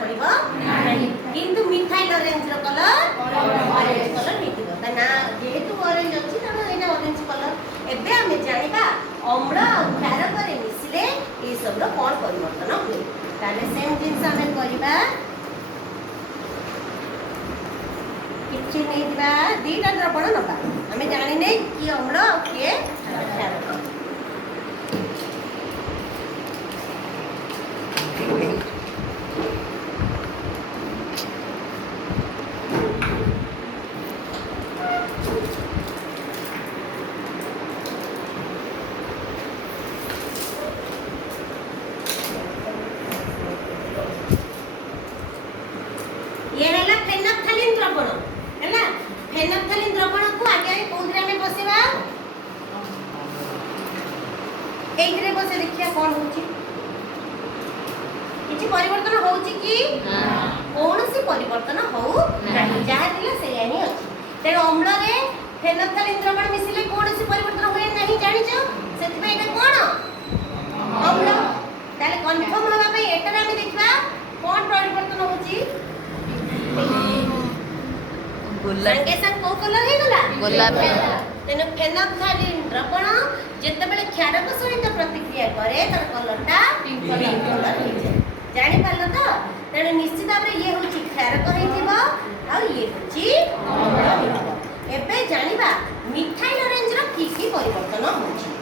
पड़िबो किंतु methyl orange रो colour orange colour हेतिबो ता ना जेहेतु ऑरेंज अछि त एना ऑरेंज कलर एबे हमें जानिबा अम्ल और क्षार करे मिसिले ए सब रो कोन परिवर्तन हुए ताले सेम जिंस हमें करिबा किछि नै दिबा दीटा द्रवण नबा हमें जानि नै कि अम्ल और के क्षार ये हैला फेनोल्फथालीन द्रवण हैला फेनोल्फथालीन द्रवण को आगे कोनरे में बसेबा एइरे बसे देखिया कोन होची किछि परिवर्तन होची कि कोनसी परिवर्तन हो नाही जहा दिला सेया ही अछि तेनो अम्ल रे फेनोल्फथालीन द्रवण मिसिले कोनसी परिवर्तन होय नाही जानि छ सेति पे एटा कोन अम्ल ताले कन्फर्म होबा पे एटा हम देखबा कोन परिवर्तन होची संकेसन को कलर हे गला गोलापी तेनो फेनोल्फथालीन द्रवण जेतेबेले क्षारक सहित प्रतिक्रिया करे तर कलरटा पिंक कलर हे जाय जानि पारलो तो तेनो निश्चित भाबरे ये होची क्षारक हेतिबो आ ये होची अम्ल हेतिबो एबे जानिबा मिथाइल ऑरेंज रो की परिवर्तन होची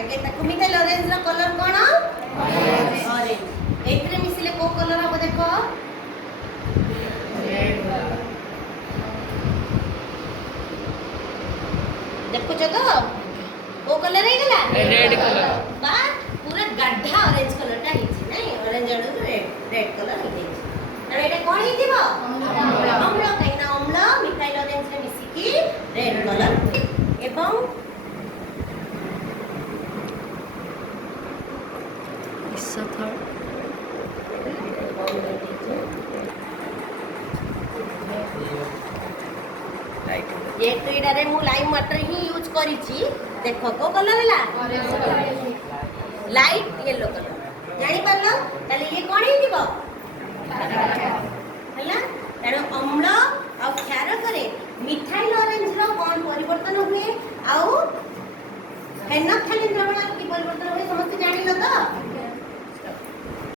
आगे तक मिथाइल ऑरेंज रो कलर कोन ऑरेंज एथरे मिसिले को कलर हो देखो देखो जगह को कलर हे गला रेड कलर बा पूरा गड्ढा ऑरेंज कलर टा हिची नहीं ऑरेंज आडू रेड कलर हे हिची त एटा कोन हिथिबो अम्ल कहिना अम्ल मिथाइल ऑरेंज रे मिसी की रेड कलर हुए एवं ये तो इडारे मु लाइम वाटर ही यूज करी छी देखो को कलर हला लाइट येलो कलर जानि पारलो ताले ये कोन ही दिबो हला तेरो अम्ल और क्षार करे मिथाइल ऑरेंज रो कोन परिवर्तन हुए आउ फेनोल्फथालीन द्रवण की परिवर्तन हुए समस्त जानि ल तो